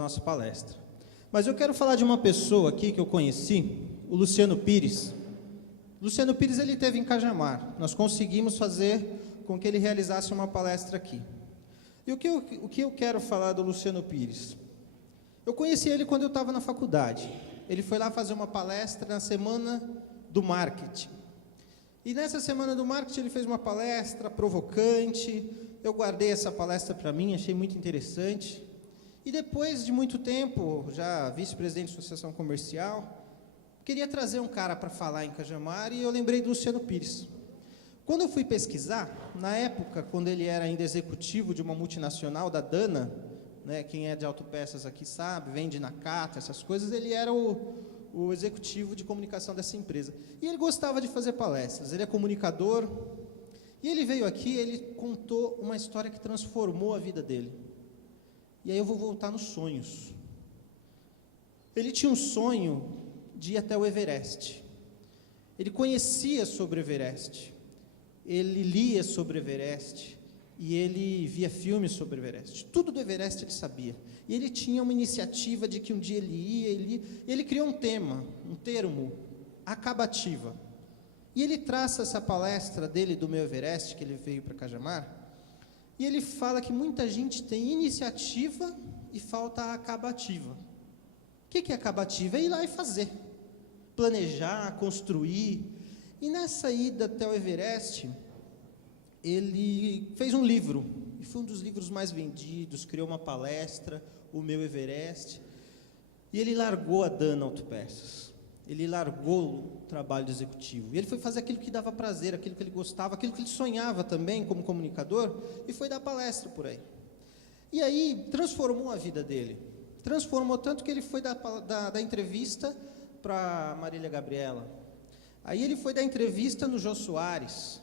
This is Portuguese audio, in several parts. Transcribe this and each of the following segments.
nossa palestra. Mas eu quero falar de uma pessoa aqui que eu conheci, o Luciano Pires. O Luciano Pires, ele esteve em Cajamar. Nós conseguimos fazer com que ele realizasse uma palestra aqui. E o que eu quero falar do Luciano Pires? Eu conheci ele quando eu estava na faculdade. Ele foi lá fazer uma palestra na Semana do Marketing. E nessa Semana do Marketing ele fez uma palestra provocante. Eu guardei essa palestra para mim, achei muito interessante. E depois de muito tempo, já vice-presidente da Associação Comercial, queria trazer um cara para falar em Cajamar e eu lembrei do Luciano Pires. Quando eu fui pesquisar, na época, quando ele era ainda executivo de uma multinacional, da Dana, né, quem é de autopeças aqui sabe, vende Nakata, essas coisas, ele era o executivo de comunicação dessa empresa. E ele gostava de fazer palestras, ele é comunicador, e ele veio aqui, ele contou uma história que transformou a vida dele. E aí eu vou voltar nos sonhos. Ele tinha um sonho de ir até o Everest. Ele conhecia sobre o Everest. Ele lia sobre o Everest. E ele via filmes sobre o Everest. Tudo do Everest ele sabia. E ele tinha uma iniciativa de que um dia ele criou um tema, um termo, acabativa. E ele traça essa palestra dele do meu Everest, que ele veio para Cajamar, e ele fala que muita gente tem iniciativa e falta a acabativa. O que é acabativa? É ir lá e fazer. Planejar, construir. E nessa ida até o Everest, ele fez um livro. E foi um dos livros mais vendidos, criou uma palestra, o meu Everest. E ele largou a Dana Autopeças. Ele largou o trabalho de executivo. E ele foi fazer aquilo que dava prazer, aquilo que ele gostava, aquilo que ele sonhava também como comunicador, e foi dar palestra por aí. E aí transformou a vida dele. Transformou tanto que ele foi dar entrevista para Marília Gabriela. Aí ele foi dar entrevista no Jô Soares.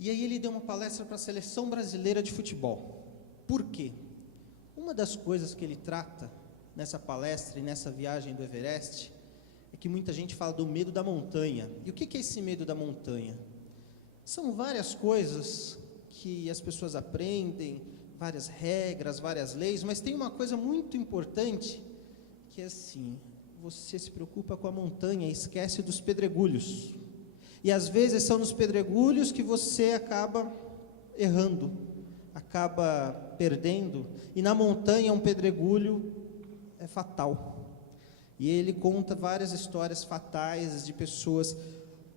E aí ele deu uma palestra para a Seleção Brasileira de Futebol. Por quê? Uma das coisas que ele trata nessa palestra e nessa viagem do Everest, é que muita gente fala do medo da montanha. E o que é esse medo da montanha? São várias coisas que as pessoas aprendem, várias regras, várias leis, mas tem uma coisa muito importante, que é assim, você se preocupa com a montanha e esquece dos pedregulhos. E às vezes são nos pedregulhos que você acaba errando, acaba perdendo, e na montanha um pedregulho é fatal. E ele conta várias histórias fatais de pessoas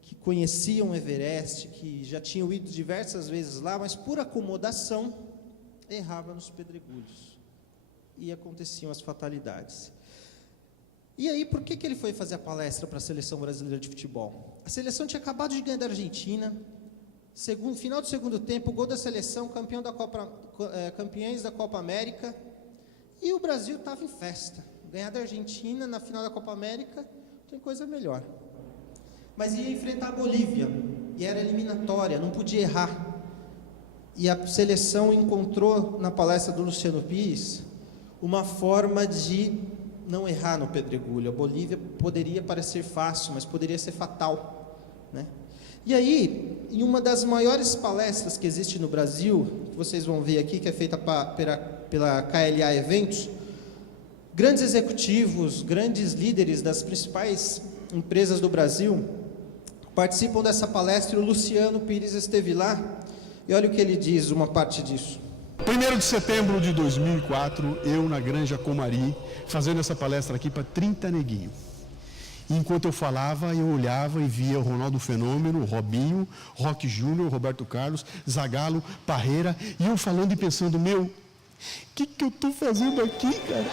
que conheciam o Everest, que já tinham ido diversas vezes lá, mas por acomodação, errava nos pedregulhos. E aconteciam as fatalidades. E aí, por que ele foi fazer a palestra para a Seleção Brasileira de Futebol? A seleção tinha acabado de ganhar da Argentina, final do segundo tempo, gol da seleção, campeões da Copa América, e o Brasil estava em festa. Ganhar da Argentina na final da Copa América, tem coisa melhor. Mas ia enfrentar a Bolívia, e era eliminatória, não podia errar. E a seleção encontrou na palestra do Luciano Pires uma forma de não errar no pedregulho. A Bolívia poderia parecer fácil, mas poderia ser fatal, né? E aí, em uma das maiores palestras que existe no Brasil, que vocês vão ver aqui, que é feita pela KLA Eventos, grandes executivos, grandes líderes das principais empresas do Brasil participam dessa palestra, e o Luciano Pires esteve lá, e olha o que ele diz, uma parte disso. 1º de setembro de 2004, eu na Granja Comari, fazendo essa palestra aqui para 30 neguinhos. E enquanto eu falava, eu olhava e via o Ronaldo Fenômeno, o Robinho, Roque Júnior, Roberto Carlos, Zagallo, Parreira, e eu falando e pensando, o que eu estou fazendo aqui, cara?